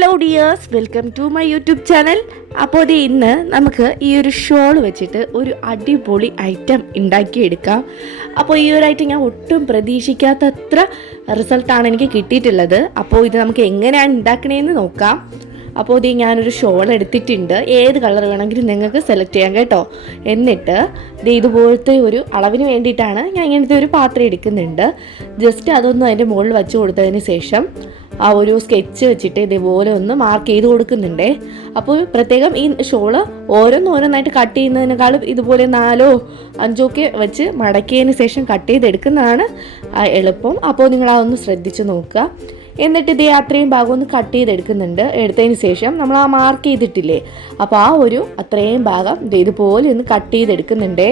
Hello dears welcome to my YouTube channel അപ്പോൾ ഇത് ഇന്ന് നമുക്ക് ഈ ഒരു ഷോൾ വെച്ചിട്ട് ഒരു അടിപൊളി ഐറ്റം ഉണ്ടാക്കിയെടുക്കാം. അപ്പോൾ ഈ ഒരു ഐറ്റം ഞാൻ ഒട്ടും പ്രതീക്ഷിക്കാത്തത്ര റിസൾട്ടാണ് എനിക്ക് കിട്ടിയിട്ടുള്ളത്. അപ്പോൾ ഇത് നമുക്ക് എങ്ങനെയാണ് ഉണ്ടാക്കണേന്ന് നോക്കാം. അപ്പോൾ ഇത് ഞാനൊരു ഷോൾ എടുത്തിട്ടുണ്ട്. ഏത് കളർ വേണമെങ്കിലും നിങ്ങൾക്ക് സെലക്ട് ചെയ്യാം കേട്ടോ. എന്നിട്ട് ഇത് ഇതുപോലത്തെ ഒരു അളവിന് വേണ്ടിയിട്ടാണ് ഞാൻ ഇങ്ങനത്തെ ഒരു പാത്രം എടുക്കുന്നുണ്ട്. ജസ്റ്റ് അതൊന്ന് അതിന്റെ മുകളിൽ വെച്ച് കൊടുത്തതിന് ശേഷം ആ ഒരു സ്കെച്ച് വെച്ചിട്ട് ഇതേപോലെ ഒന്ന് മാർക്ക് ചെയ്ത് കൊടുക്കുന്നുണ്ടേ. അപ്പോൾ പ്രത്യേകം ഈ ഷോൾ ഓരോന്നോരോന്നായിട്ട് കട്ട് ചെയ്യുന്നതിനേക്കാളും ഇതുപോലെ നാലോ അഞ്ചോ ഒക്കെ വെച്ച് മടക്കിയതിന് ശേഷം കട്ട് ചെയ്തെടുക്കുന്നതാണ് എളുപ്പം. അപ്പോൾ നിങ്ങൾ അതൊന്ന് ശ്രദ്ധിച്ച് നോക്കുക. എന്നിട്ട് ഇതേ അത്രയും ഭാഗം ഒന്ന് കട്ട് ചെയ്തെടുക്കുന്നുണ്ട്. എടുത്തതിന് ശേഷം നമ്മൾ ആ മാർക്ക് ചെയ്തിട്ടില്ലേ? അപ്പോൾ ആ ഒരു അത്രയും ഭാഗം ഇത് ഇതുപോലെ ഒന്ന് കട്ട് ചെയ്തെടുക്കുന്നുണ്ടേ.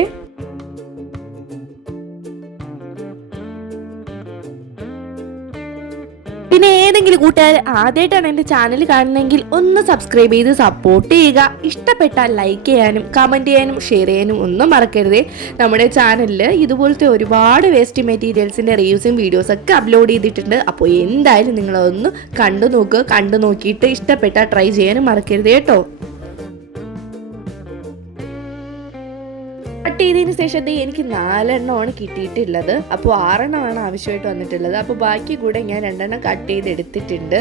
പിന്നെ ഏതെങ്കിലും കൂട്ടുകാർ ആദ്യമായിട്ടാണ് എന്റെ ചാനൽ കാണുന്നതെങ്കിൽ ഒന്ന് സബ്സ്ക്രൈബ് ചെയ്ത് സപ്പോർട്ട് ചെയ്യുക. ഇഷ്ടപ്പെട്ടാൽ ലൈക്ക് ചെയ്യാനും കമന്റ് ചെയ്യാനും ഷെയർ ചെയ്യാനും ഒന്നും മറക്കരുത്. നമ്മുടെ ചാനലിൽ ഇതുപോലത്തെ ഒരുപാട് വേസ്റ്റ് മെറ്റീരിയൽസിന്റെ റിവ്യൂസും വീഡിയോസൊക്കെ അപ്ലോഡ് ചെയ്തിട്ടുണ്ട്. അപ്പോൾ എന്തായാലും നിങ്ങളൊന്ന് കണ്ടു നോക്കുക കണ്ടു നോക്കിയിട്ട് ഇഷ്ടപ്പെട്ടാൽ ട്രൈ ചെയ്യാനും മറക്കരുത് കേട്ടോ. ദേ എനിക്ക് നാലെണ്ണമാണ് കിട്ടിയിട്ടുള്ളത്. അപ്പോൾ ആറെണ്ണമാണ് ആവശ്യമായിട്ട് വന്നിട്ടുള്ളത്. അപ്പോൾ ബാക്കി കൂടെ ഞാൻ രണ്ടെണ്ണം കട്ട് ചെയ്ത് എടുത്തിട്ടുണ്ട്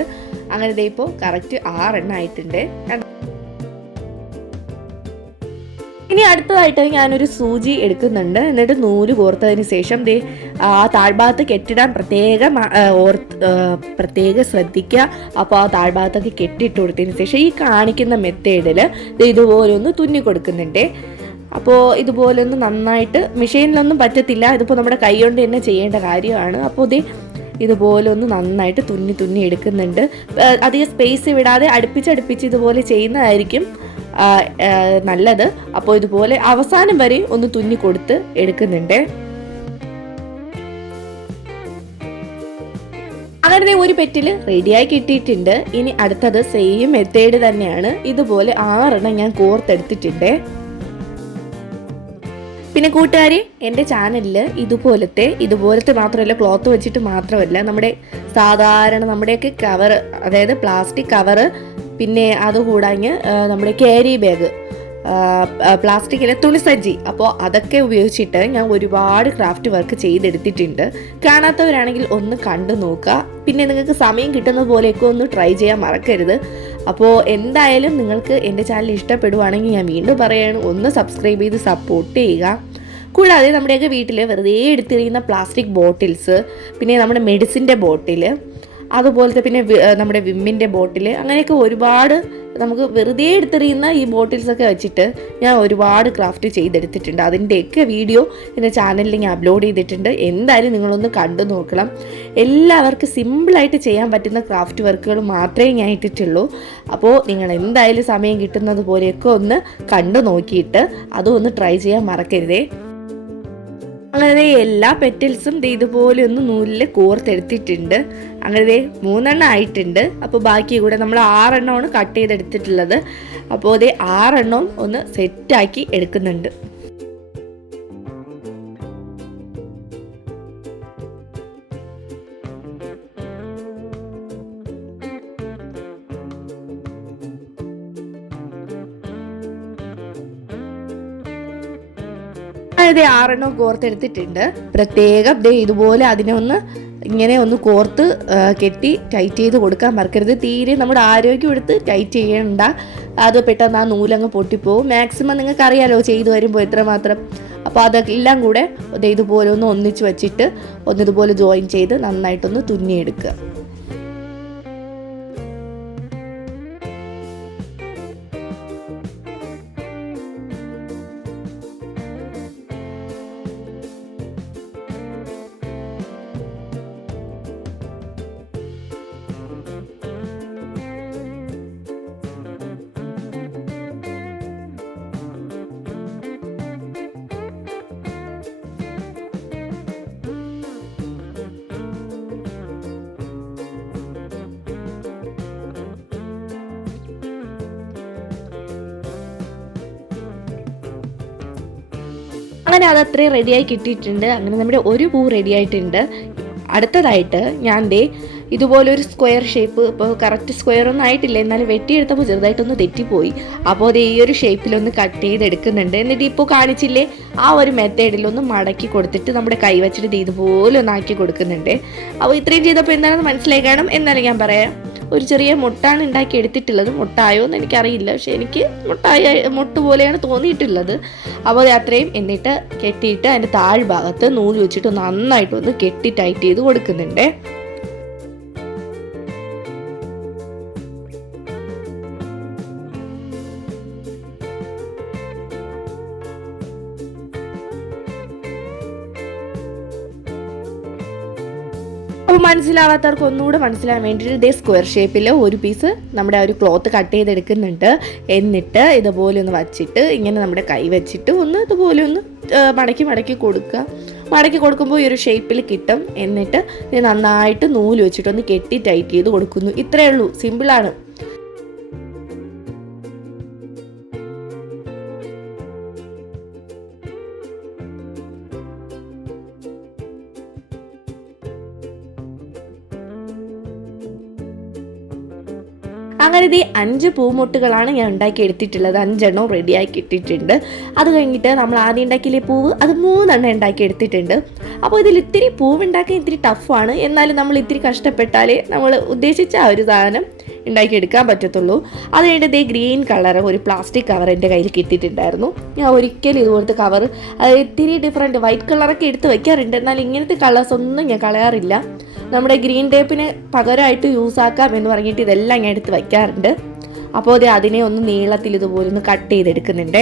അങ്ങനെ ദേ ഇപ്പോൾ കറക്റ്റ് ആറെണ്ണം ആയിട്ടുണ്ട്. ഇനി അടുത്തതായിട്ട് ഞാനൊരു സൂചി എടുക്കുന്നുണ്ട്. എന്നിട്ട് നൂൽ കോർത്തതിന് ശേഷം ദേ ആ താഴ്ഭാഗത്ത് കെട്ടിടാൻ പ്രത്യേക ഓർത്ത് പ്രത്യേകം ശ്രദ്ധിക്കുക. അപ്പോൾ ആ താഴ്ഭാഗത്തൊക്കെ കെട്ടിയിട്ട് കൊടുത്തതിന് ശേഷം ഈ കാണിക്കുന്ന മെത്തേഡിൽ ഇതുപോലെ ഒന്ന് തുന്നി കൊടുക്കുന്നുണ്ട്. അപ്പോൾ ഇതുപോലെ ഒന്ന് നന്നായിട്ട് മെഷീനിലൊന്നും പറ്റത്തില്ല. ഇതിപ്പോൾ നമ്മുടെ കൈ കൊണ്ട് തന്നെ ചെയ്യേണ്ട കാര്യമാണ്. അപ്പോൾ ഇത് ഇതുപോലെ ഒന്ന് നന്നായിട്ട് തുന്നി തുന്നി എടുക്കുന്നുണ്ട്. അധികം സ്പേസ് വിടാതെ അടുപ്പിച്ചടുപ്പിച്ച് ഇതുപോലെ ചെയ്യുന്നതായിരിക്കും നല്ലത്. അപ്പോൾ ഇതുപോലെ അവസാനം വരെ ഒന്ന് തുന്നി കൊടുത്ത് എടുക്കുന്നുണ്ട്. അങ്ങനെ ഒരു പെറ്റിൽ റെഡിയായി കിട്ടിയിട്ടുണ്ട്. ഇനി അടുത്തത് സെയിം മെത്തേഡ് തന്നെയാണ്. ഇതുപോലെ ആറെണ്ണം ഞാൻ കോർത്തെടുത്തിട്ടുണ്ട്. പിന്നെ കൂട്ടുകാരി എന്റെ ചാനലിൽ ഇതുപോലത്തെ ഇതുപോലത്തെ മാത്രമല്ല ക്ലോത്ത് വെച്ചിട്ട് മാത്രമല്ല നമ്മുടെ സാധാരണ നമ്മുടെയൊക്കെ കവർ അതായത് പ്ലാസ്റ്റിക് കവറ് പിന്നെ അതുകൂടാഞ്ഞ് നമ്മുടെ ക്യാരി ബാഗ്. പ്ലാസ്റ്റിക്കിലെ തുണിസജ്ജി അപ്പോൾ അതൊക്കെ ഉപയോഗിച്ചിട്ട് ഞാൻ ഒരുപാട് ക്രാഫ്റ്റ് വർക്ക് ചെയ്തെടുത്തിട്ടുണ്ട്. കാണാത്തവരാണെങ്കിൽ ഒന്ന് കണ്ടു നോക്കുക. പിന്നെ നിങ്ങൾക്ക് സമയം കിട്ടുന്ന പോലെയൊക്കെ ഒന്ന് ട്രൈ ചെയ്യാൻ മറക്കരുത്. അപ്പോൾ എന്തായാലും നിങ്ങൾക്ക് എന്റെ ചാനൽ ഇഷ്ടപ്പെടുവാണെങ്കിൽ ഞാൻ വീണ്ടും പറയാണ് ഒന്ന് സബ്സ്ക്രൈബ് ചെയ്ത് സപ്പോർട്ട് ചെയ്യുക. കൂടാതെ നമ്മുടെയൊക്കെ വീട്ടിൽ വെറുതെ എടുത്തിരിക്കുന്ന പ്ലാസ്റ്റിക് ബോട്ടിൽസ് പിന്നെ നമ്മുടെ മെഡിസിന്റെ ബോട്ടിൽ അതുപോലത്തെ പിന്നെ നമ്മുടെ വിമ്മിന്റെ ബോട്ടിൽ അങ്ങനെയൊക്കെ ഒരുപാട് നമുക്ക് വെറുതെ എടുത്തെറിയുന്ന ഈ ബോട്ടിൽസൊക്കെ വെച്ചിട്ട് ഞാൻ ഒരുപാട് ക്രാഫ്റ്റ് ചെയ്തെടുത്തിട്ടുണ്ട്. അതിന്റെയൊക്കെ വീഡിയോ എന്റെ ചാനലിൽ ഞാൻ അപ്ലോഡ് ചെയ്തിട്ടുണ്ട്. എന്തായാലും നിങ്ങളൊന്ന് കണ്ടു നോക്കണം. എല്ലാവർക്കും സിമ്പിളായിട്ട് ചെയ്യാൻ പറ്റുന്ന ക്രാഫ്റ്റ് വർക്കുകൾ മാത്രമേ ഞാൻ ഇട്ടിട്ടുള്ളൂ. അപ്പോൾ നിങ്ങൾ എന്തായാലും സമയം കിട്ടുന്നത് പോലെയൊക്കെ ഒന്ന് കണ്ടു നോക്കിയിട്ട് അതും ഒന്ന് ട്രൈ ചെയ്യാൻ മറക്കരുതേ. അങ്ങനെ എല്ലാ പെറ്റൽസും ഇതുപോലെ ഒന്ന് നൂലിൽ കോർത്തെടുത്തിട്ടുണ്ട്. അങ്ങനെ മൂന്നെണ്ണം ആയിട്ടുണ്ട്. അപ്പോൾ ബാക്കി കൂടെ നമ്മൾ ആറെണ്ണമാണ് കട്ട് ചെയ്തെടുത്തിട്ടുള്ളത്. അപ്പോൾ അതേ ആറെണ്ണവും ഒന്ന് സെറ്റാക്കി എടുക്കുന്നുണ്ട്. അതായത് ആറെണ്ണം കോർത്തെടുത്തിട്ടുണ്ട്. പ്രത്യേകം ദേ ഇതുപോലെ അതിനെ ഒന്ന് ഇങ്ങനെ ഒന്ന് കോർത്ത് കെട്ടി ടൈറ്റ് ചെയ്ത് കൊടുക്കാൻ മറക്കരുത്. തീരെ നമ്മുടെ ആരോഗ്യം എടുത്ത് ടൈറ്റ് ചെയ്യണ്ട. അത് പെട്ടെന്ന് ആ നൂലങ്ങ് പൊട്ടിപ്പോവും. മാക്സിമം നിങ്ങൾക്ക് അറിയാലോ ചെയ്തു വരുമ്പോൾ എത്രമാത്രം. അപ്പോൾ അതെല്ലാം കൂടെ ഇതുപോലെ ഒന്ന് ഒന്നിച്ച് വെച്ചിട്ട് ഒന്നിതുപോലെ ജോയിൻ ചെയ്ത് നന്നായിട്ടൊന്ന് തുന്നിയെടുക്കുക. അങ്ങനെ അത് അത്രയും റെഡിയായി കിട്ടിയിട്ടുണ്ട്. അങ്ങനെ നമ്മുടെ ഒരു പൂ റെഡിയായിട്ടുണ്ട് അടുത്തതായിട്ട് ഞാൻ ദേ ഇതുപോലെ ഒരു സ്ക്വയർ ഷേപ്പ് ഇപ്പോൾ കറക്റ്റ് സ്ക്വയർ ഒന്നും ആയിട്ടില്ല. എന്നാലും വെട്ടിയെടുത്തപ്പോൾ ചെറുതായിട്ടൊന്ന് തെറ്റിപ്പോയി. അപ്പോൾ അത് ഈ ഒരു ഷേപ്പിലൊന്ന് കട്ട് ചെയ്തെടുക്കുന്നുണ്ട്. എന്നിട്ട് ഇപ്പോൾ കാണിച്ചില്ലേ? ആ ഒരു മെത്തേഡിലൊന്ന് മടക്കി കൊടുത്തിട്ട് നമ്മുടെ കൈ വെച്ചിട്ട് ഇത് ഇതുപോലെ ഒന്ന് ആക്കി കൊടുക്കുന്നുണ്ട്. അപ്പോൾ ഇത്രയും ചെയ്തപ്പോൾ എന്താണെന്ന് മനസ്സിലായി കാണും. എന്നാലും ഞാൻ പറയാം. ഒരു ചെറിയ മുട്ടാണ് ഉണ്ടാക്കി എടുത്തിട്ടുള്ളത്. മുട്ടായോ എന്ന് എനിക്കറിയില്ല. പക്ഷെ എനിക്ക് മുട്ടായ മുട്ട് പോലെയാണ് തോന്നിയിട്ടുള്ളത്. അപ്പോൾ അത് അത്രയും എന്നിട്ട് കെട്ടിയിട്ട് അതിന്റെ താഴ്ഭാഗത്ത് നൂൽ വെച്ചിട്ട് നന്നായിട്ട് ഒന്ന് കെട്ടി ടൈറ്റ് ചെയ്ത് കൊടുക്കുന്നുണ്ട്. മനസ്സിലാവാത്തവർക്ക് ഒന്നുകൂടെ മനസ്സിലാൻ വേണ്ടിയിട്ട് ഇതേ സ്ക്വയർ ഷേപ്പിൽ ഒരു പീസ് നമ്മുടെ ആ ഒരു ക്ലോത്ത് കട്ട് ചെയ്തെടുക്കുന്നുണ്ട്. എന്നിട്ട് ഇതുപോലെ ഒന്ന് വച്ചിട്ട് ഇങ്ങനെ നമ്മുടെ കൈ വെച്ചിട്ട് ഒന്ന് ഇതുപോലെ ഒന്ന് മടക്കി മടക്കി കൊടുക്കുക. മടക്കി കൊടുക്കുമ്പോൾ ഈ ഒരു ഷേപ്പിൽ കിട്ടും. എന്നിട്ട് നന്നായിട്ട് നൂൽ വെച്ചിട്ട് ഒന്ന് കെട്ടി ടൈറ്റ് ചെയ്ത് കൊടുക്കുന്നു. ഇത്രയേ ഉള്ളൂ. സിമ്പിളാണ് ഇത് അഞ്ച് പൂമൊട്ടുകളാണ് ഞാൻ ഉണ്ടാക്കി എടുത്തിട്ടുള്ളത് അഞ്ചെണ്ണം റെഡിയാക്കി ഇട്ടിട്ടുണ്ട് അത് കഴിഞ്ഞിട്ട് നമ്മൾ ആദ്യം ഉണ്ടാക്കിയില്ലേ പൂവ്? അത് മൂന്നെണ്ണം ഉണ്ടാക്കി എടുത്തിട്ടുണ്ട്. അപ്പോൾ ഇതിൽ ഇത്തിരി പൂവ് ഉണ്ടാക്കാൻ ഇത്തിരി ടഫാണ് എന്നാലും നമ്മൾ ഇത്തിരി കഷ്ടപ്പെട്ടാലേ നമ്മൾ ഉദ്ദേശിച്ച ആ ഒരു സാധനം ഉണ്ടാക്കിയെടുക്കാൻ പറ്റത്തുള്ളൂ. അത് കഴിഞ്ഞിട്ട് ഇതേ ഗ്രീൻ കളർ ഒരു പ്ലാസ്റ്റിക് കവർ എന്റെ കയ്യിൽ കിട്ടിയിട്ടുണ്ടായിരുന്നു. ഞാൻ ഒരിക്കലും ഇതുപോലത്തെ കവർ ഇത്തിരി ഡിഫറെന്റ് വൈറ്റ് കളറൊക്കെ എടുത്ത് വെക്കാറുണ്ട്. എന്നാൽ ഇങ്ങനത്തെ കളേഴ്സ് ഒന്നും ഞാൻ കളയാറില്ല. നമ്മുടെ ഗ്രീൻ ടേപ്പിന് പകരമായിട്ട് യൂസ് ആക്കാം എന്ന് പറഞ്ഞിട്ട് ഇതെല്ലാം ഞാൻ എടുത്ത് വയ്ക്കാറുണ്ട് അപ്പോൾ അത് അതിനെ ഒന്ന് നീളത്തിൽ ഇതുപോലെ ഒന്ന് കട്ട് ചെയ്തെടുക്കുന്നുണ്ട്.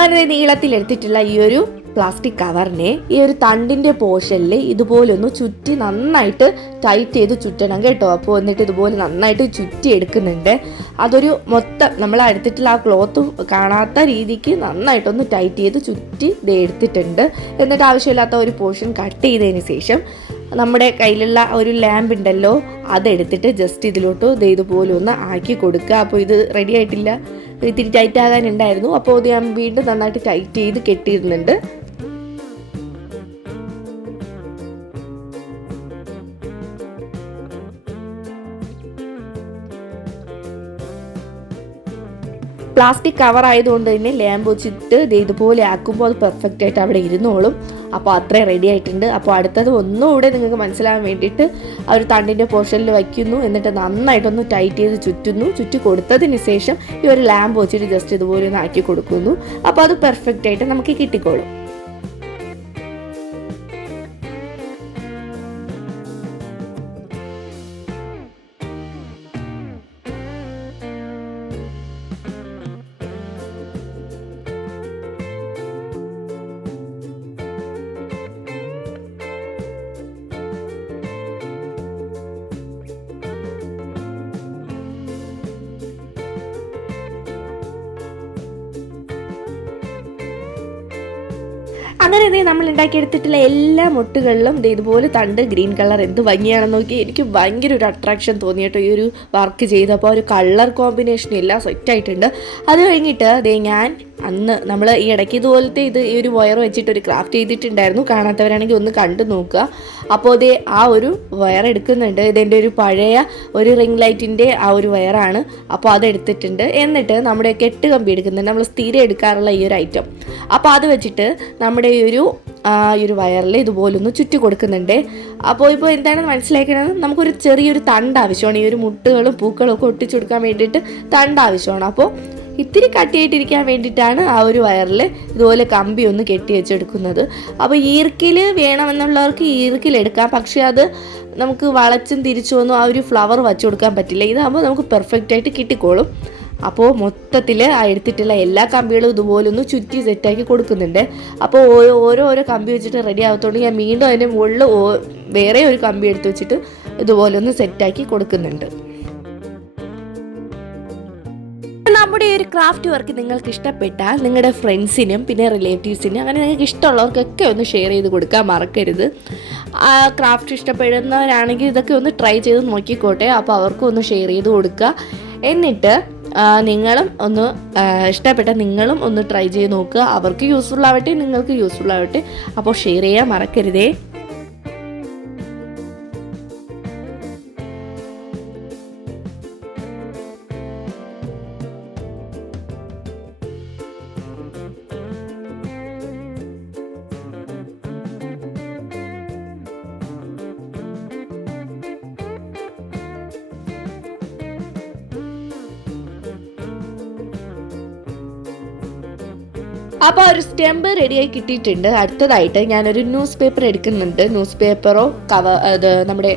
അങ്ങനെ നീളത്തിൽ എടുത്തിട്ടുള്ള ഈ ഒരു പ്ലാസ്റ്റിക് കവറിനെ ഈ ഒരു തണ്ടിന്റെ പോർഷനിൽ ഇതുപോലെ ഒന്ന് ചുറ്റി നന്നായിട്ട് ടൈറ്റ് ചെയ്ത് ചുറ്റണം കേട്ടോ. അപ്പോൾ എന്നിട്ട് ഇതുപോലെ നന്നായിട്ട് ചുറ്റി എടുക്കുന്നുണ്ട് അതൊരു മൊത്തം നമ്മൾ എടുത്തിട്ടുള്ള ആ ക്ലോത്ത് കാണാത്ത രീതിക്ക് നന്നായിട്ടൊന്ന് ടൈറ്റ് ചെയ്ത് ചുറ്റി ഇത് എടുത്തിട്ടുണ്ട്. എന്നിട്ട് ആവശ്യമില്ലാത്ത ഒരു പോർഷൻ കട്ട് ചെയ്തതിന് ശേഷം നമ്മുടെ കയ്യിലുള്ള ഒരു ലാമ്പ് ഉണ്ടല്ലോ അതെടുത്തിട്ട് ജസ്റ്റ് ഇതിലോട്ട് ഇതുപോലെ ഒന്ന് ആക്കി കൊടുക്കുക. അപ്പോൾ ഇത് റെഡി ആയിട്ടില്ല. ഇത്തിരി ടൈറ്റ് ആകാനുണ്ടായിരുന്നു. അപ്പോൾ അത് ഞാൻ വീണ്ടും നന്നായിട്ട് ടൈറ്റ് ചെയ്ത് കെട്ടിയിരുന്നുണ്ട് പ്ലാസ്റ്റിക് കവർ ആയതുകൊണ്ട് തന്നെ ലാമ്പ് വെച്ചിട്ട് ഇതുപോലെ ആക്കുമ്പോൾ അത് പെർഫെക്റ്റ് ആയിട്ട് അവിടെ ഇരുന്നോളും. അപ്പോൾ അത്രയും റെഡി ആയിട്ടുണ്ട്. അപ്പോൾ അടുത്തത് ഒന്നുകൂടെ നിങ്ങൾക്ക് മനസ്സിലാകാൻ വേണ്ടിയിട്ട് ആ ഒരു തണ്ടിന്റെ പോർഷനിൽ വയ്ക്കുന്നു. എന്നിട്ട് നന്നായിട്ടൊന്ന് ടൈറ്റ് ചെയ്ത് ചുറ്റുന്നു. ചുറ്റി കൊടുത്തതിന് ശേഷം ഈ ഒരു ലാമ്പ് വെച്ചിട്ട് ജസ്റ്റ് ഇതുപോലെ ഒന്ന് ആക്കി കൊടുക്കുന്നു. അപ്പോൾ അത് പെർഫെക്റ്റ് ആയിട്ട് നമുക്ക് കിട്ടിക്കോളും. അങ്ങനെ ഇതേ നമ്മൾ ഉണ്ടാക്കിയെടുത്തിട്ടുള്ള എല്ലാ മുട്ടുകളിലും ദേ ഇതുപോലെ തണ്ട് ഗ്രീൻ കളർ എന്ത് ഭംഗിയാണെന്ന് നോക്കി എനിക്ക് ഭയങ്കര ഒരു അട്രാക്ഷൻ തോന്നിയിട്ട് ഈ ഒരു വർക്ക് ചെയ്തപ്പോൾ. ഒരു കളർ കോമ്പിനേഷൻ എല്ലാം സെറ്റ് ആയിട്ടുണ്ട്. അത് കഴിഞ്ഞിട്ട് ദേ ഞാൻ അന്ന് നമ്മൾ ഈ ഇടയ്ക്ക് ഇതുപോലത്തെ ഇത് ഈ ഒരു വയർ വെച്ചിട്ട് ഒരു ക്രാഫ്റ്റ് ചെയ്തിട്ടുണ്ടായിരുന്നു. കാണാത്തവരാണെങ്കിൽ ഒന്ന് കണ്ടു നോക്കുക. അപ്പോൾ ഇതേ ആ ഒരു വയർ എടുക്കുന്നുണ്ട്. ഇതെന്റെ ഒരു പഴയ ഒരു റിംഗ് ലൈറ്റിന്റെ ആ ഒരു വയറാണ് അപ്പോൾ അതെടുത്തിട്ടുണ്ട് എന്നിട്ട് നമ്മുടെ കെട്ട് കമ്പി എടുക്കുന്നുണ്ട്. നമ്മൾ സ്ഥിരം എടുക്കാറുള്ള ഈ ഒരു ഐറ്റം അപ്പോൾ അത് വെച്ചിട്ട് നമ്മുടെ ഒരു ഈ ഒരു വയറിൽ ഇതുപോലൊന്ന് ചുറ്റി കൊടുക്കുന്നുണ്ട്. അപ്പോൾ ഇപ്പോൾ എന്താണെന്ന് മനസ്സിലാക്കണത്? നമുക്കൊരു ചെറിയൊരു തണ്ട് ആവശ്യമാണ്. ഈ ഒരു മുട്ടുകളും പൂക്കളും ഒക്കെ ഒട്ടിച്ചു കൊടുക്കാൻ വേണ്ടിയിട്ട് തണ്ട് ആവശ്യമാണ്. അപ്പോൾ ഇത്തിരി കട്ടിയായിട്ടിരിക്കാൻ വേണ്ടിയിട്ടാണ് ആ ഒരു വയറിൽ ഇതുപോലെ കമ്പി ഒന്ന് കെട്ടി വെച്ചെടുക്കുന്നത്. അപ്പോൾ ഈർക്കിൽ വേണമെന്നുള്ളവർക്ക് ഈർക്കിലെടുക്കാം പക്ഷേ അത് നമുക്ക് വളച്ചും തിരിച്ചു ഒന്നും ആ ഒരു ഫ്ലവർ വച്ചു കൊടുക്കാൻ പറ്റില്ല. ഇതാകുമ്പോൾ നമുക്ക് പെർഫെക്റ്റ് ആയിട്ട് കിട്ടിക്കോളും. അപ്പോൾ മൊത്തത്തിൽ ആ എടുത്തിട്ടുള്ള എല്ലാ കമ്പികളും ഇതുപോലെ ഒന്ന് ചുറ്റി സെറ്റാക്കി കൊടുക്കുന്നുണ്ട്. അപ്പോൾ ഓരോ ഓരോ കമ്പി വെച്ചിട്ട് റെഡി ആകത്തോണ്ട് ഞാൻ വീണ്ടും അതിന്റെ മുകളിൽ വേറെ ഒരു കമ്പി എടുത്ത് വെച്ചിട്ട് ഇതുപോലെ ഒന്ന് സെറ്റാക്കി കൊടുക്കുന്നുണ്ട്. നമ്മുടെ ഒരു ക്രാഫ്റ്റ് വർക്ക് നിങ്ങൾക്ക് ഇഷ്ടപ്പെട്ടാൽ നിങ്ങളുടെ ഫ്രണ്ട്സിനും പിന്നെ റിലേറ്റീവ്സിനും അങ്ങനെ നിങ്ങൾക്ക് ഇഷ്ടമുള്ളവർക്കൊക്കെ ഒന്ന് ഷെയർ ചെയ്ത് കൊടുക്കാൻ മറക്കരുത്. ആ ക്രാഫ്റ്റ് ഇഷ്ടപ്പെടുന്നവരാണെങ്കിൽ ഇതൊക്കെ ഒന്ന് ട്രൈ ചെയ്ത് നോക്കിക്കോട്ടെ. അപ്പോൾ അവർക്കും ഒന്ന് ഷെയർ ചെയ്ത് കൊടുക്കുക. എന്നിട്ട് നിങ്ങളും ഒന്ന് ഇഷ്ടപ്പെട്ട നിങ്ങളും ഒന്ന് ട്രൈ ചെയ്ത് നോക്കുക. അവർക്ക് യൂസ്ഫുൾ ആവട്ടെ നിങ്ങൾക്ക് യൂസ്ഫുൾ ആവട്ടെ. അപ്പോൾ ഷെയർ ചെയ്യാൻ മറക്കരുതേ. അപ്പോൾ ഒരു സ്റ്റെമ്പ് റെഡിയായി കിട്ടിയിട്ടുണ്ട്. അടുത്തതായിട്ട് ഞാനൊരു ന്യൂസ് പേപ്പർ എടുക്കുന്നുണ്ട്. ന്യൂസ് പേപ്പറോ കവർ അത് നമ്മുടെ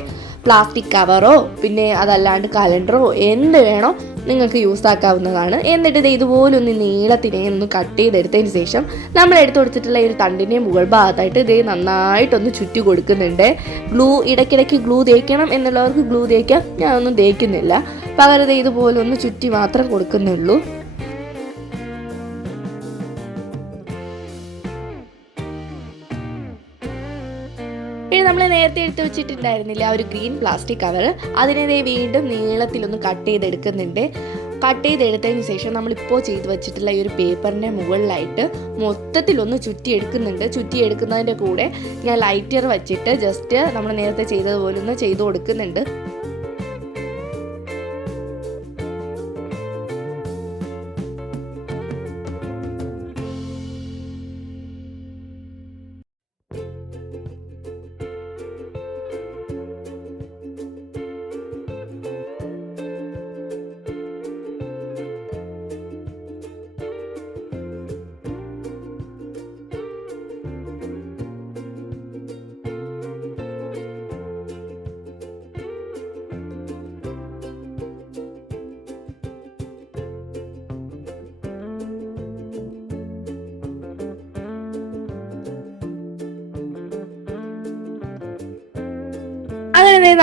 പ്ലാസ്റ്റിക് കവറോ പിന്നെ അതല്ലാണ്ട് കലണ്ടറോ എന്ത് വേണോ നിങ്ങൾക്ക് യൂസ് ആക്കാവുന്നതാണ്. എന്നിട്ട് ഇത് ഇതുപോലെ ഒന്ന് നീളത്തിനെ ഒന്ന് കട്ട് ചെയ്തെടുത്തതിന് ശേഷം നമ്മൾ എടുത്തു കൊടുത്തിട്ടുള്ള ഈ ഒരു തണ്ടിന്റെ മുകൾ ഭാഗത്തായിട്ട് ഇതേ നന്നായിട്ടൊന്ന് ചുറ്റി കൊടുക്കുന്നുണ്ട്. ഗ്ലൂ ഇടയ്ക്കിടയ്ക്ക് ഗ്ലൂ തേക്കണം എന്നുള്ളവർക്ക് ഗ്ലൂ തേക്കാം. ഞാനൊന്നും തേക്കുന്നില്ല. പകരം ഇത് ഇതുപോലെ ഒന്ന് ചുറ്റി മാത്രം കൊടുക്കുന്നുള്ളൂ. നേരത്തെ എടുത്തു വെച്ചിട്ടുണ്ടായിരുന്നില്ല ഒരു ഗ്രീൻ പ്ലാസ്റ്റിക് കവർ. അതിനെ വീണ്ടും നീളത്തിലൊന്ന് കട്ട് ചെയ്തെടുക്കുന്നുണ്ട്. കട്ട് ചെയ്തെടുത്തതിന് ശേഷം നമ്മളിപ്പോൾ ചെയ്ത് വെച്ചിട്ടുള്ള ഈ ഒരു പേപ്പറിന്റെ മുകളിലായിട്ട് മൊത്തത്തിലൊന്ന് ചുറ്റിയെടുക്കുന്നുണ്ട്. ചുറ്റിയെടുക്കുന്നതിന്റെ കൂടെ ഞാൻ ലൈറ്റർ വെച്ചിട്ട് ജസ്റ്റ് നമ്മൾ നേരത്തെ ചെയ്തതുപോലെ ഒന്ന് ചെയ്തു കൊടുക്കുന്നുണ്ട്.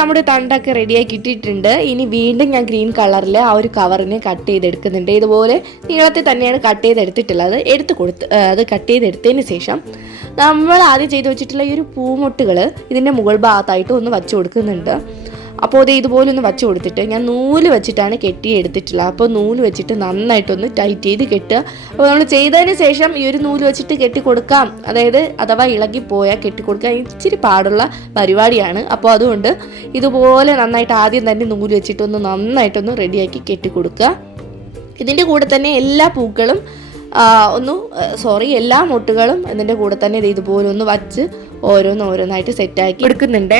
നമ്മുടെ തണ്ടൊക്കെ റെഡിയാക്കി ഇട്ടിട്ടുണ്ട് ഇനി വീണ്ടും ഞാൻ ഗ്രീൻ കളറിൽ ആ ഒരു കവറിനെ കട്ട് ചെയ്തെടുക്കുന്നുണ്ട്. ഇതുപോലെ നീളത്തിൽ തന്നെയാണ് കട്ട് ചെയ്തെടുത്തിട്ടുള്ളത്. എടുത്ത് കൊടുത്ത് അത് കട്ട് ചെയ്തെടുത്തതിന് ശേഷം നമ്മൾ ആദ്യം ചെയ്ത് വെച്ചിട്ടുള്ള ഈ ഒരു പൂമൊട്ടുകൾ ഇതിന്റെ മുകൾ ഭാഗത്തായിട്ട് ഒന്ന് വച്ചു കൊടുക്കുന്നുണ്ട്. അപ്പോൾ അത് ഇതുപോലൊന്ന് വച്ച് കൊടുത്തിട്ട് ഞാൻ നൂൽ വെച്ചിട്ടാണ് കെട്ടി എടുത്തിട്ടുള്ളത്. അപ്പോൾ നൂൽ വെച്ചിട്ട് നന്നായിട്ടൊന്ന് ടൈറ്റ് ചെയ്ത് കെട്ടുക. അപ്പോൾ നമ്മൾ ചെയ്തതിന് ശേഷം ഈ ഒരു നൂൽ വെച്ചിട്ട് കെട്ടി കൊടുക്കാം അതായത് അഥവാ ഇളകിപ്പോയാൽ കെട്ടി കൊടുക്കാൻ ഇച്ചിരി പാടുള്ള പരിപാടിയാണ്. അപ്പോൾ അതുകൊണ്ട് ഇതുപോലെ നന്നായിട്ട് ആദ്യം തന്നെ നൂൽ വെച്ചിട്ടൊന്ന് നന്നായിട്ടൊന്ന് റെഡിയാക്കി കെട്ടി കൊടുക്കുക ഇതിന്റെ കൂടെ തന്നെ എല്ലാ പൂക്കളും ഒന്ന് സോറി എല്ലാ മുട്ടുകളും ഇതിന്റെ കൂടെ തന്നെ ഇത് ഇതുപോലെ ഒന്ന് വച്ച് ഓരോന്നോരോന്നായിട്ട് സെറ്റാക്കി എടുക്കുന്നുണ്ട്.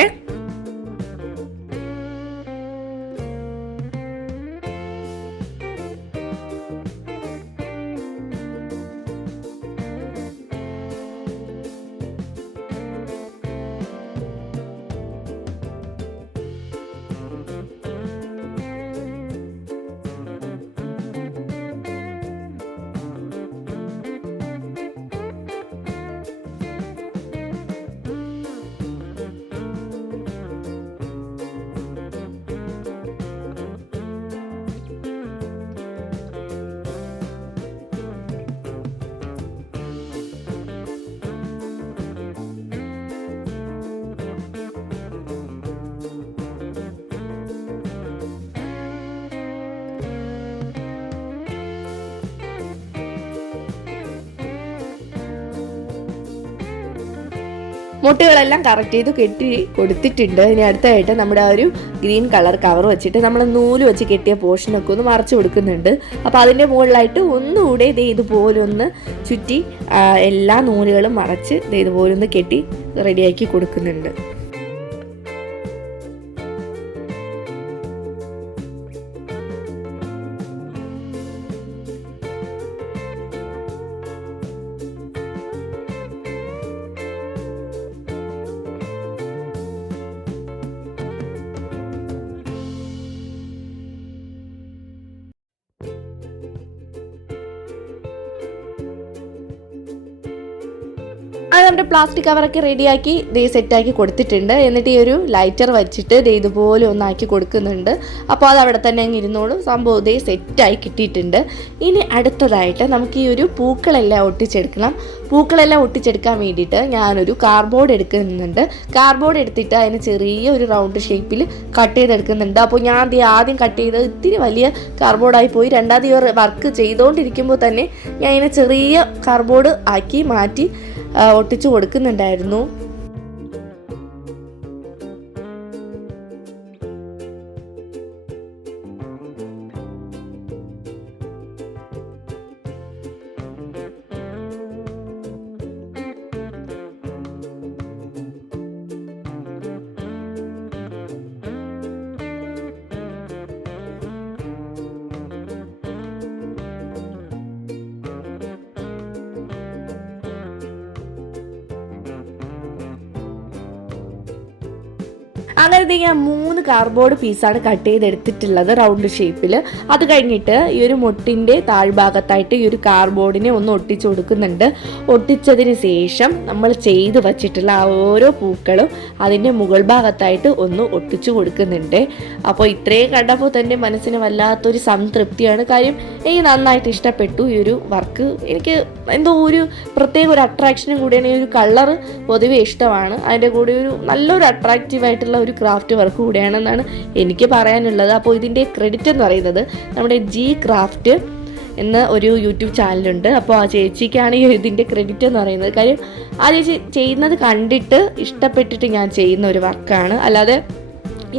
മുട്ടുകളെല്ലാം കറക്റ്റ് ചെയ്ത് കെട്ടി കൊടുത്തിട്ടുണ്ട്. ഇനി അടുത്തായിട്ട് നമ്മുടെ ആ ഒരു ഗ്രീൻ കളർ കവർ വെച്ചിട്ട് നമ്മൾ നൂൽ വെച്ച് കെട്ടിയ പോർഷനൊക്കെ ഒന്ന് മറച്ചു കൊടുക്കുന്നുണ്ട്. അപ്പോൾ അതിന്റെ മുകളിലായിട്ട് ഒന്നുകൂടെ ഇത് ഇതുപോലെ ഒന്ന് ചുറ്റി എല്ലാ നൂലുകളും മറച്ച് ഇത് ഇതുപോലെ ഒന്ന് കെട്ടി റെഡിയാക്കി കൊടുക്കുന്നുണ്ട്. പ്ലാസ്റ്റിക് കവറൊക്കെ റെഡിയാക്കി ദേ സെറ്റാക്കി കൊടുത്തിട്ടുണ്ട്. എന്നിട്ട് ഈ ഒരു ലൈറ്റർ വെച്ചിട്ട് ദേ ഇതുപോലെ ഒന്നാക്കി കൊടുക്കുന്നുണ്ട്. അപ്പോൾ അത് അവിടെ തന്നെ അങ്ങ് ഇരുന്നോളും. സംഭവം ദേ സെറ്റായി കിട്ടിയിട്ടുണ്ട്. ഇനി അടുത്തതായിട്ട് നമുക്ക് ഈ ഒരു പൂക്കളെല്ലാം ഒട്ടിച്ചെടുക്കണം. പൂക്കളെല്ലാം ഒട്ടിച്ചെടുക്കാൻ വേണ്ടിയിട്ട് ഞാനൊരു കാർഡ്ബോർഡ് എടുക്കുന്നുണ്ട്. കാർഡ്ബോർഡ് എടുത്തിട്ട് അതിന് ചെറിയ ഒരു റൗണ്ട് ഷേപ്പിൽ കട്ട് ചെയ്തെടുക്കുന്നുണ്ട്. അപ്പോൾ ഞാൻ ദേ ആദ്യം കട്ട് ചെയ്ത് ഇത്തിരി വലിയ കാർഡ്ബോർഡായി പോയി. രണ്ടാമത് വർക്ക് ചെയ്തുകൊണ്ടിരിക്കുമ്പോൾ തന്നെ ഞാൻ ഇതിനെ ചെറിയ കാർഡ്ബോർഡ് ആക്കി മാറ്റി ഒട്ടിച്ചു കൊടുക്കുന്നുണ്ടായിരുന്നു. അങ്ങനത്തെ ഞാൻ മൂന്ന് കാർഡ്ബോർഡ് പീസാണ് കട്ട് ചെയ്തെടുത്തിട്ടുള്ളത് റൗണ്ട് ഷേപ്പിൽ അത് കഴിഞ്ഞിട്ട് ഈ ഒരു മുട്ടിന്റെ താഴ്ഭാഗത്തായിട്ട് ഈ ഒരു കാർഡ്ബോർഡിനെ ഒന്ന് ഒട്ടിച്ചു കൊടുക്കുന്നുണ്ട്. ഒട്ടിച്ചതിന് ശേഷം നമ്മൾ ചെയ്ത് വച്ചിട്ടുള്ള ആ ഓരോ പൂക്കളും അതിന്റെ മുകൾ ഭാഗത്തായിട്ട് ഒന്ന് ഒട്ടിച്ചു കൊടുക്കുന്നുണ്ട്. അപ്പോൾ ഇത്രയും കണ്ടപ്പോൾ തന്നെ മനസ്സിന് വല്ലാത്തൊരു സംതൃപ്തിയാണ്. കാര്യം എനിക്ക് നന്നായിട്ട് ഇഷ്ടപ്പെട്ടു ഈ ഒരു വർക്ക് എനിക്ക് എന്തോ ഒരു പ്രത്യേക ഒരു അട്രാക്ഷനും കൂടിയാണ്. ഈ ഒരു കളർ പൊതുവെ ഇഷ്ടമാണ്. അതിന്റെ കൂടെ ഒരു നല്ലൊരു അട്രാക്റ്റീവ് ആയിട്ടുള്ള ഒരു ക്രാഫ്റ്റ് വർക്ക് കൂടിയാണെന്നാണ് എനിക്ക് പറയാനുള്ളത്. അപ്പോൾ ഇതിന്റെ ക്രെഡിറ്റ് എന്ന് പറയുന്നത് നമ്മുടെ ജി ക്രാഫ്റ്റ് എന്ന ഒരു യൂട്യൂബ് ചാനലുണ്ട്. അപ്പോൾ ആ ചേച്ചിക്കാണ് ഇതിന്റെ ക്രെഡിറ്റ് എന്ന് പറയുന്നത്. കാര്യം ആ ചേച്ചി ചെയ്യുന്നത് കണ്ടിട്ട് ഇഷ്ടപ്പെട്ടിട്ട് ഞാൻ ചെയ്യുന്ന ഒരു വർക്കാണ് അല്ലാതെ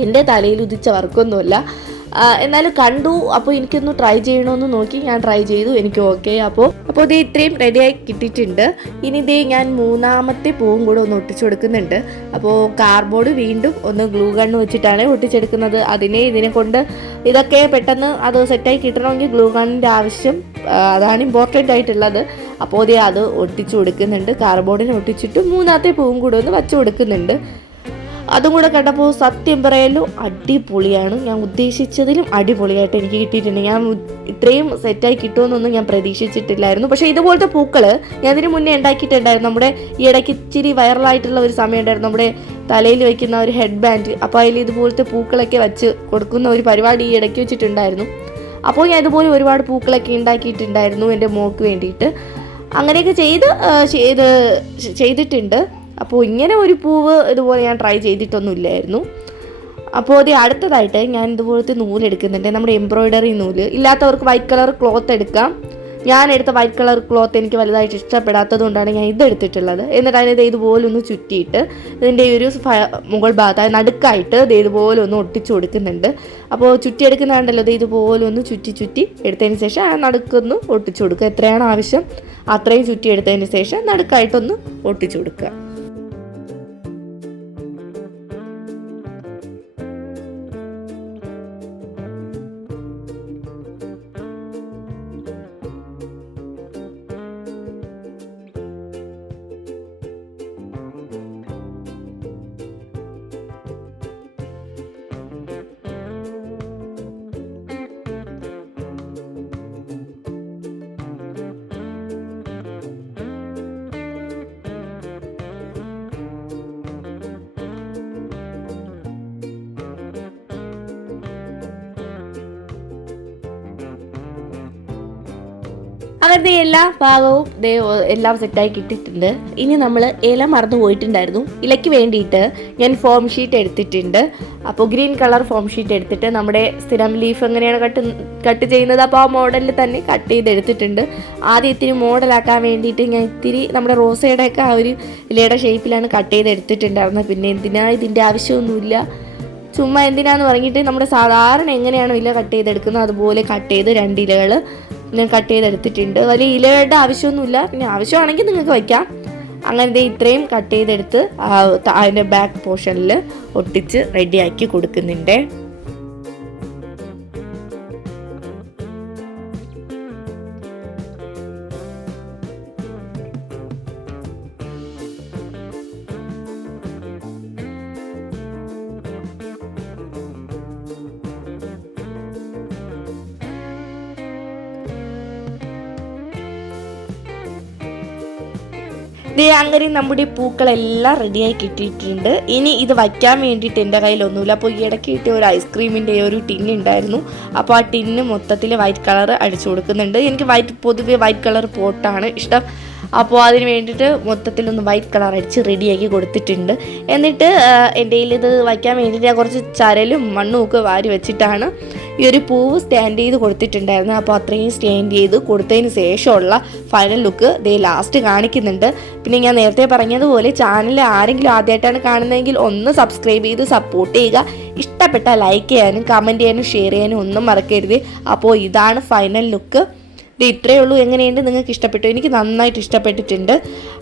എന്റെ തലയിൽ ഉദിച്ച വർക്കൊന്നുമല്ല എന്നാലും കണ്ടു. അപ്പോൾ എനിക്കൊന്ന് ട്രൈ ചെയ്യണമെന്ന് നോക്കി. ഞാൻ ട്രൈ ചെയ്തു. എനിക്ക് ഓക്കെ അപ്പോൾ അപ്പോൾ ഇത് ഇത്രയും റെഡിയായി കിട്ടിയിട്ടുണ്ട്. ഇനി ഇതേ ഞാൻ മൂന്നാമത്തെ പൂവും കൂടെ ഒന്ന് ഒട്ടിച്ചു കൊടുക്കുന്നുണ്ട്. അപ്പോൾ കാർഡ്ബോർഡ് വീണ്ടും ഒന്ന് ഗ്ലൂ ഗണ്ണ് വെച്ചിട്ടാണ് ഒട്ടിച്ചെടുക്കുന്നത്. അതിനെ ഇതിനെ കൊണ്ട് ഇതൊക്കെ പെട്ടെന്ന് അത് സെറ്റായി കിട്ടണമെങ്കിൽ ഗ്ലൂ ഗണ്ണിന്റെ ആവശ്യം അതാണ് ഇമ്പോർട്ടന്റ് ആയിട്ടുള്ളത്. അപ്പോൾ ദേ അത് ഒട്ടിച്ചു കൊടുക്കുന്നുണ്ട്. കാർബോർഡിനെ ഒട്ടിച്ചിട്ട് മൂന്നാമത്തെ പൂവും കൂടെ ഒന്ന് വച്ചു കൊടുക്കുന്നുണ്ട്. അതും കൂടെ കണ്ടപ്പോൾ സത്യം പറയാലോ അടിപൊളിയാണ്. ഞാൻ ഉദ്ദേശിച്ചതിലും അടിപൊളിയായിട്ട് എനിക്ക് കിട്ടിയിട്ടുണ്ട്. ഞാൻ ഇത്രയും സെറ്റായി കിട്ടുമെന്നൊന്നും ഞാൻ പ്രതീക്ഷിച്ചിട്ടില്ലായിരുന്നു. പക്ഷേ ഇതുപോലത്തെ പൂക്കൾ ഞാൻ ഇതിന് മുന്നേ ഉണ്ടാക്കിയിട്ടുണ്ടായിരുന്നു. നമ്മുടെ ഈ ഇടയ്ക്ക് ഇച്ചിരി വൈറലായിട്ടുള്ള ഒരു സമയമുണ്ടായിരുന്നു നമ്മുടെ തലയിൽ വെക്കുന്ന ഒരു ഹെഡ് ബാൻഡ് അപ്പോൾ അതിൽ ഇതുപോലത്തെ പൂക്കളൊക്കെ വെച്ച് കൊടുക്കുന്ന ഒരു പരിപാടി ഈ ഇടയ്ക്ക് വെച്ചിട്ടുണ്ടായിരുന്നു. അപ്പോൾ ഞാൻ ഇതുപോലെ ഒരുപാട് പൂക്കളൊക്കെ ഉണ്ടാക്കിയിട്ടുണ്ടായിരുന്നു എന്റെ മോക്ക് വേണ്ടിയിട്ട്. അങ്ങനെയൊക്കെ ചെയ്ത് ചെയ്ത് ചെയ്തിട്ടുണ്ട്. അപ്പോൾ ഇങ്ങനെ ഒരു പൂവ് ഇതുപോലെ ഞാൻ ട്രൈ ചെയ്തിട്ടൊന്നുമില്ലായിരുന്നു. അപ്പോൾ അത് അടുത്തതായിട്ട് ഞാൻ ഇതുപോലത്തെ നൂലെടുക്കുന്നുണ്ട് നമ്മുടെ എംബ്രോയ്ഡറി നൂൽ. ഇല്ലാത്തവർക്ക് വൈറ്റ് കളർ ക്ലോത്ത് എടുക്കാം. ഞാൻ എടുത്ത വൈറ്റ് കളർ ക്ലോത്ത് എനിക്ക് വലുതായിട്ട് ഇഷ്ടപ്പെടാത്തത് കൊണ്ടാണ് ഞാൻ ഇതെടുത്തിട്ടുള്ളത് എന്നിട്ട് അതിനെ ഇതുപോലെ ഒന്ന് ചുറ്റിയിട്ട് ഇതിന്റെ ഒരു മുകൾ ഭാഗത്ത് നടുക്കായിട്ട് ഇത് ഇതുപോലെ ഒന്ന് ഒട്ടിച്ചു കൊടുക്കുന്നുണ്ട്. അപ്പോൾ ചുറ്റിയെടുക്കുന്നതാണ്ടല്ലോ ഇത് ഇതുപോലെ ഒന്ന് ചുറ്റി ചുറ്റി എടുത്തതിന് ശേഷം ആ നടുക്കൊന്ന് ഒട്ടിച്ചു കൊടുക്കുക. എത്രയാണ് ആവശ്യം? അത്രയും ചുറ്റി എടുത്തതിന് ശേഷം നടുക്കായിട്ടൊന്ന് ഒട്ടിച്ചു കൊടുക്കുക. അങ്ങനത്തെ എല്ലാ ഭാഗവും ദേ എല്ലാം സെറ്റായി കിട്ടിയിട്ടുണ്ട്. ഇനി നമ്മൾ ഇല മറന്നു പോയിട്ടുണ്ടായിരുന്നു. ഇലയ്ക്ക് വേണ്ടിയിട്ട് ഞാൻ ഫോം ഷീറ്റ് എടുത്തിട്ടുണ്ട്. അപ്പോൾ ഗ്രീൻ കളർ ഫോം ഷീറ്റ് എടുത്തിട്ട് നമ്മുടെ സ്ഥിരം ലീഫ് എങ്ങനെയാണ് കട്ട് കട്ട് ചെയ്യുന്നത്? അപ്പോൾ ആ മോഡലിൽ തന്നെ കട്ട് ചെയ്ത് ചെയ്തെടുത്തിട്ടുണ്ട്. ആദ്യം ഇത്തിരി മോഡലാക്കാൻ വേണ്ടിയിട്ട് ഞാൻ ഇത്തിരി നമ്മുടെ റോസയുടെയൊക്കെ ആ ഒരു ഇലയുടെ ഷേപ്പിലാണ് കട്ട് ചെയ്ത് ചെയ്തെടുത്തിട്ടുണ്ടായിരുന്നത്. പിന്നെ എന്തിനാ ഇതിന്റെ ആവശ്യമൊന്നുമില്ല? ചുമ്മാ എന്തിനാന്ന് പറഞ്ഞിട്ട് നമ്മുടെ സാധാരണ എങ്ങനെയാണോ ഇല കട്ട് ചെയ്തെടുക്കുന്നത്? അതുപോലെ കട്ട് ചെയ്ത് രണ്ട് ഇലകൾ ഞാൻ കട്ട് ചെയ്തെടുത്തിട്ടുണ്ട്. വലിയ ഇലകളുടെ ആവശ്യമൊന്നുമില്ല. പിന്നെ ആവശ്യമാണെങ്കിൽ നിങ്ങൾക്ക് വയ്ക്കാം. അങ്ങനത്തെ ഇത്രയും കട്ട് ചെയ്തെടുത്ത് അതിന്റെ ബാക്ക് പോർഷനിൽ ഒട്ടിച്ച് റെഡിയാക്കി കൊടുക്കുന്നുണ്ട്. ദേ അങ്ങനെ നമ്മുടെ പൂക്കളെല്ലാം റെഡിയായി കിട്ടിയിട്ടുണ്ട്. ഇനി ഇത് വയ്ക്കാൻ വേണ്ടിയിട്ട് എന്റെ കയ്യിലൊന്നുമില്ല. അപ്പോൾ ഈ ഇടയ്ക്ക് കിട്ടിയ ഒരു ഐസ്ക്രീമിന്റെ ഒരു ടിൻ ഉണ്ടായിരുന്നു. അപ്പോൾ ആ ടിന്ന് മൊത്തത്തിൽ വൈറ്റ് കളർ അടിച്ചു കൊടുക്കുന്നുണ്ട്. എനിക്ക് വൈറ്റ് പൊതുവേ വൈറ്റ് കളർ പോട്ടാണ് ഇഷ്ടം. അപ്പോൾ അതിന് വേണ്ടിയിട്ട് മൊത്തത്തിലൊന്ന് വൈറ്റ് കളർ അടിച്ച് റെഡിയാക്കി കൊടുത്തിട്ടുണ്ട്. എന്നിട്ട് എന്റെ ഇത് വയ്ക്കാൻ വേണ്ടിയിട്ട് ഞാൻ കുറച്ച് ചരലും മണ്ണും ഒക്കെ വാരി വെച്ചിട്ടാണ് ഈ ഒരു പൂവ് സ്റ്റാൻഡ് ചെയ്ത് കൊടുത്തിട്ടുണ്ടായിരുന്നു അപ്പോൾ അത്രയും സ്റ്റാൻഡ് ചെയ്ത് കൊടുത്തതിന് ശേഷമുള്ള ഫൈനൽ ലുക്ക് ദേ ലാസ്റ്റ് കാണിക്കുന്നുണ്ട്. പിന്നെ ഞാൻ നേരത്തെ പറഞ്ഞതുപോലെ ചാനൽ ആരെങ്കിലും ആദ്യമായിട്ടാണ് കാണുന്നതെങ്കിൽ ഒന്ന് സബ്സ്ക്രൈബ് ചെയ്ത് സപ്പോർട്ട് ചെയ്യുക. ഇഷ്ടപ്പെട്ട ലൈക്ക് ചെയ്യാനും കമന്റ് ചെയ്യാനും ഷെയർ ചെയ്യാനും ഒന്നും മറക്കരുത്. അപ്പോൾ ഇതാണ് ഫൈനൽ ലുക്ക് ഇത് ഇത്രയേ ഉള്ളൂ. എങ്ങനെയുണ്ട്? നിങ്ങൾക്ക് ഇഷ്ടപ്പെട്ടു? എനിക്ക് നന്നായിട്ട് ഇഷ്ടപ്പെട്ടിട്ടുണ്ട്.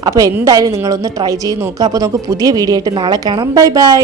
അപ്പോൾ എന്തായാലും നിങ്ങളൊന്ന് ട്രൈ ചെയ്ത് നോക്കുക അപ്പോൾ നമുക്ക് പുതിയ വീഡിയോ ആയിട്ട് നാളെ കാണാം. Bye bye